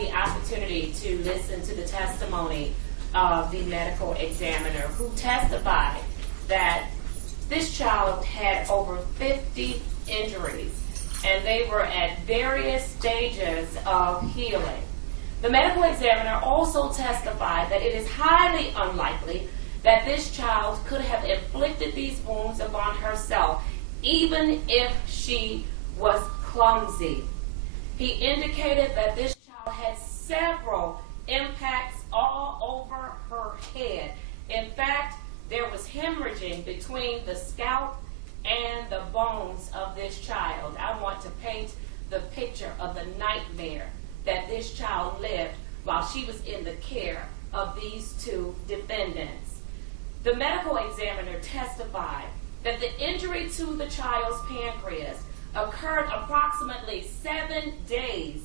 the opportunity to listen to the testimony of the medical examiner who testified that this child had over 50 injuries and they were at various stages of healing. The medical examiner also testified that it is highly unlikely that this child could have inflicted these wounds upon herself, even if she was clumsy. He indicated that this child had several impacts all over her head. In fact, there was hemorrhaging between the scalp and the bones of this child. I want to paint the picture of the nightmare that this child lived while she was in the care of these two defendants. The medical examiner testified that the injury to the child's pancreas occurred approximately 7 days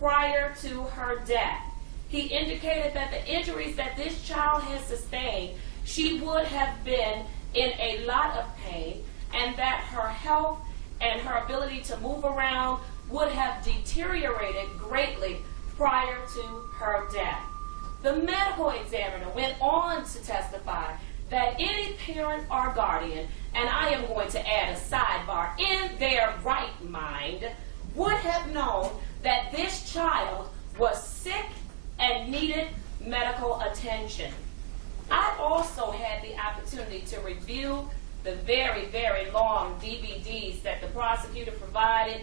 prior to her death. He indicated that the injuries that this child has sustained, she would have been in a lot of pain, and that her health and her ability to move around would have deteriorated greatly prior to her death. The medical examiner went on to testify that any parent or guardian, and I am going to add a sidebar, in their right mind, would have known that this child was sick and needed medical attention. I also had the opportunity to review the very, very long DVDs that the prosecutor provided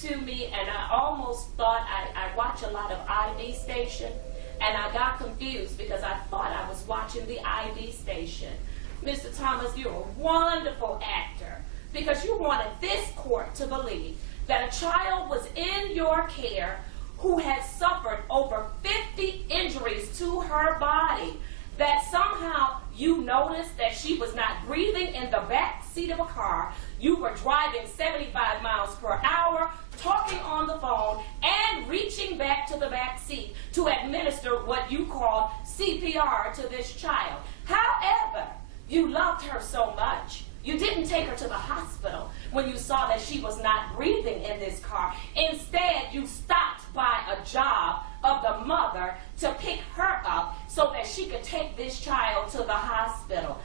to me, and I almost thought I watch a lot of ID station, and I got confused because I thought I was watching the ID station. Mr. Thomas, you're a wonderful actor because you wanted this court to believe that a child was in your care who had suffered over 50 injuries to her body, that somehow you noticed that she was not breathing in the back seat of a car. You were driving 75 miles per hour, talking on the phone, and reaching back to the back seat to administer what you called CPR to this child. However, you loved her so much, you didn't take her to the hospital when you saw that she was not breathing in this car. Instead, you stopped by a job of the mother to pick her up so that she could take this child to the hospital.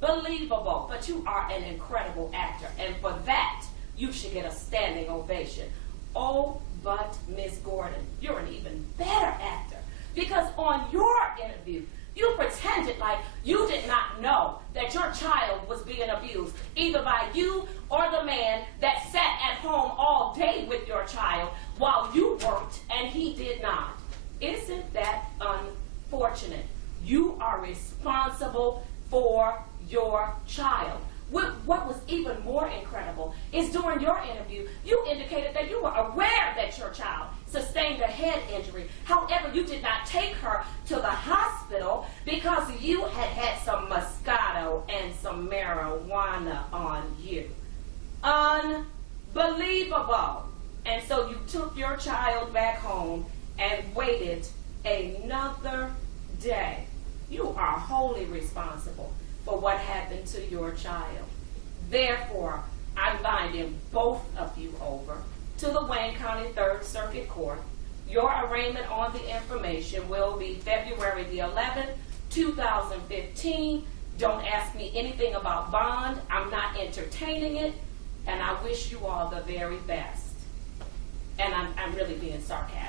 Unbelievable, but you are an incredible actor, and for that, you should get a standing ovation. Oh, but Miss Gordon, you're an even better actor, because on your interview, you pretended like you did not know that your child was being abused, either by you or the man that sat at home all day with your child while you worked and he did not. Isn't that unfortunate? You are responsible for your child. What was even more incredible is during your interview, you indicated that you were aware that your child sustained a head injury. However, you did not take her to the hospital because you had had some Moscato and some marijuana on you. Unbelievable. And so you took your child back home and waited another day. You are wholly responsible for what happened to your child. Therefore, I'm binding both of you over to the Wayne County 3rd Circuit Court. Your arraignment on the information will be February the 11th, 2015. Don't ask me anything about bond. I'm not entertaining it, and I wish you all the very best. And I'm really being sarcastic.